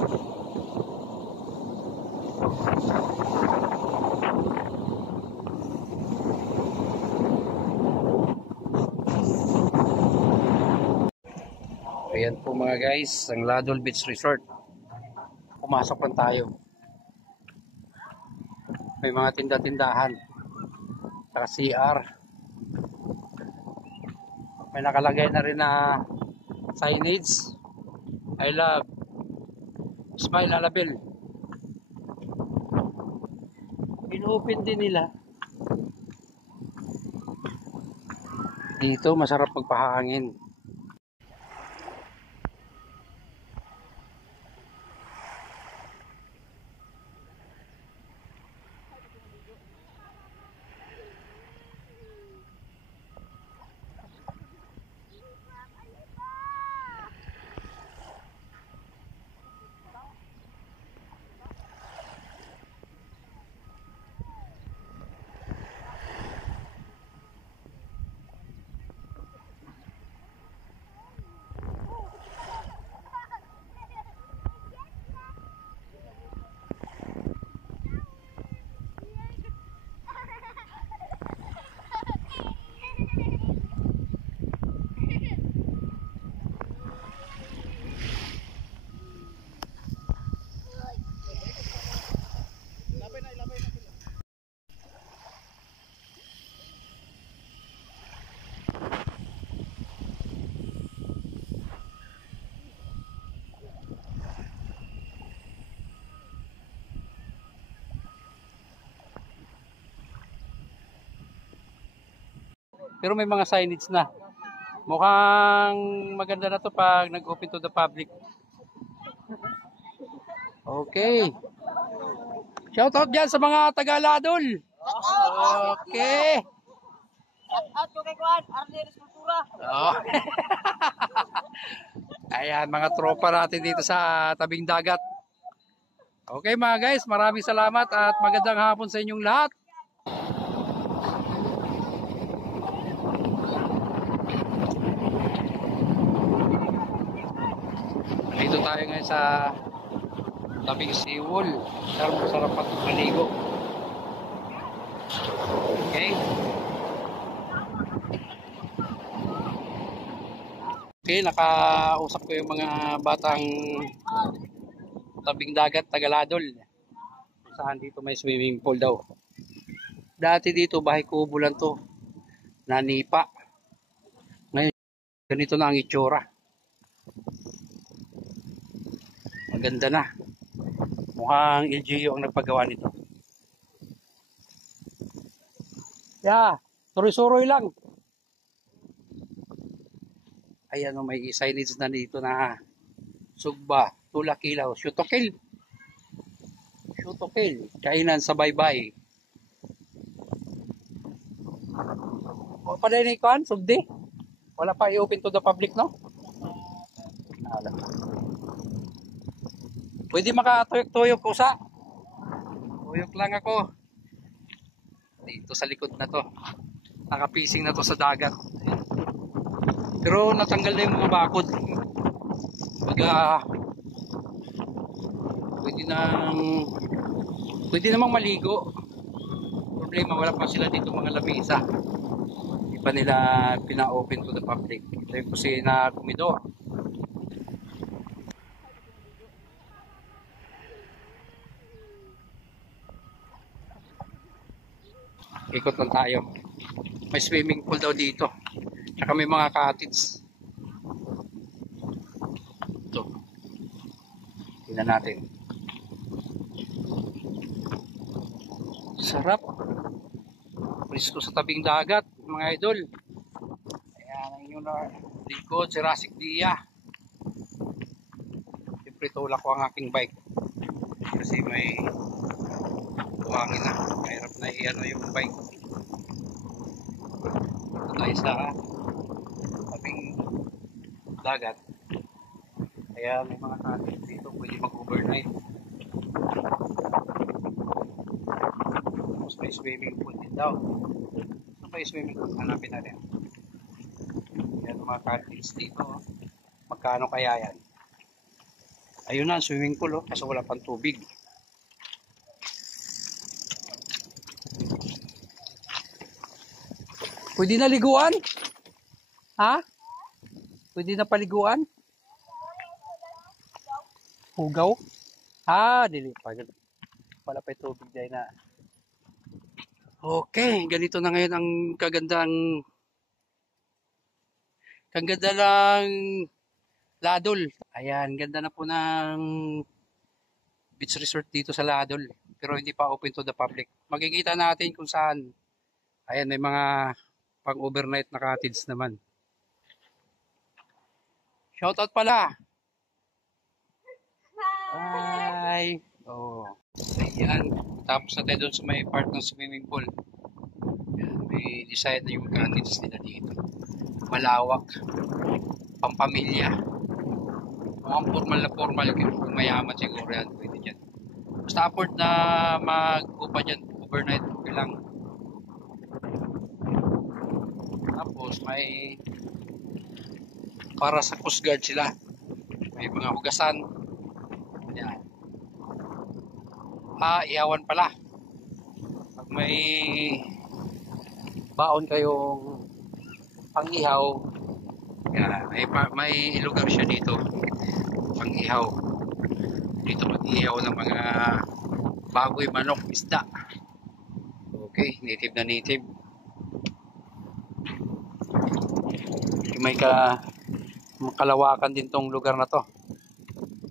Ayan po mga guys, ang Ladol Beach Resort. Pumasok lang tayo. May mga tinda-tindahan. Saka CR. May nakalagay na rin na signage. I love Smile Alabel. In-open din nila. Dito masarap magpahangin. Pero may mga signage na. Mukhang maganda na to pag nag-open to the public. Okay. Shoutout dyan sa mga taga-Ladol. Okay. Shoutout ko kay Juan, Arnel Escultura. Oh. Ayan, mga tropa natin dito sa tabing dagat. Okay mga guys, maraming salamat at magandang hapon sa inyong lahat. Dito tayo ngayon sa tabing seawall. Sarap at maligo. Okay. Okay, nakausap ko yung mga batang tabing dagat taga-Ladol. Saan dito may swimming pool daw. Dati dito bahay kubo lang to. Nanipa. Ngayon ganito na ang itsura. Maganda na. Mukhang LGU ang nagpagawa nito. Yeah, suroy-suroy lang. Ayan o, may signage na dito na Sugba, Tulakilaw, Shutokil. Shutokil, kainan sa baybay. O pa rin ikuan, Sugdi? Wala pa i-open to the public, no? Wala. Pwede makatuyok-tuyok ko sa. Tuyok lang ako. Dito sa likod na to. Nakapising na to sa dagat. Pero natanggal na yung mga bakod. Baga pwede namang maligo. Problema, wala pa sila dito mga lamesa. Hindi pa nila pina-open to the public. Ito yung kusina kumidor. Ikot lang tayo. May swimming pool daw dito. Tsaka may mga cottage. Ito. Tingnan natin. Sarap. Presko sa tabing dagat, mga idol. Ayan ang inyong likod, si Rasik Dia. Siyempre tulak ko ang aking bike. Kasi may buhangin na. Mahirap na i-ano yung bike. Ito tayo sa tabing dagat. Kaya may mga cottage dito, pwede mag-overnight. Tapos may swimming pool din daw. So may swimming pool, hanapin natin. Yan mga cottage dito. Magkano kaya yan? Ayun na, swimming pool oh, kaso wala pang tubig. Pwede na liguan? Ha? Pwede na paliguan? Hugaw? Dili pa. Wala pa yung tubig dahil na. Okay, ganito na ngayon ang kaganda ng Ladol. Ayan, ganda na po ng beach resort dito sa Ladol. Pero hindi pa open to the public. Makikita natin kung saan. Ayan, may mga pang-overnight na cottage naman. Shoutout pala. Hi. Oh. Ayan. Tapos na tayo doon sa may part ng swimming pool. Ayan, may design na yung cottage nila dito. Malawak. Pampamilya. Mukhang formal. Kung mayaman siguro yan. Pwede dyan. Basta afford na mag-upa dyan. Overnight. Okay lang. Tapos may para sa Coast Guard sila. May mga hugasan. Yan. Ihawan pala. Pag may baon kayong pang-ihaw, yan, may lugar siya dito. Pang-ihaw. Dito mag-ihaw ng mga baboy, manok, isda. Okay, native na native. May kalawakan din tong lugar na to.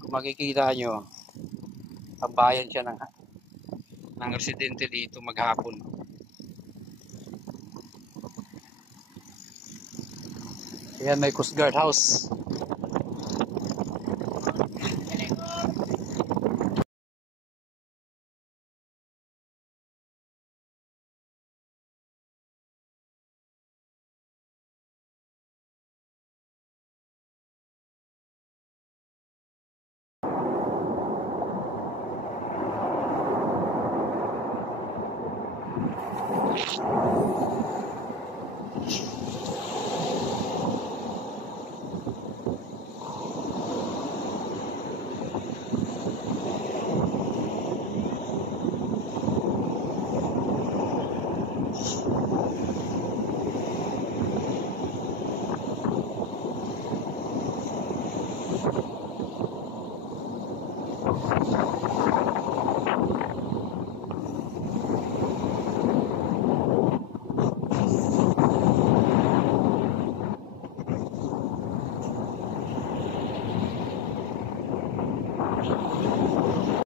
Kung makikita nyo, tambayan siya ng residente dito maghapon. Ayan, may Coast Guard House.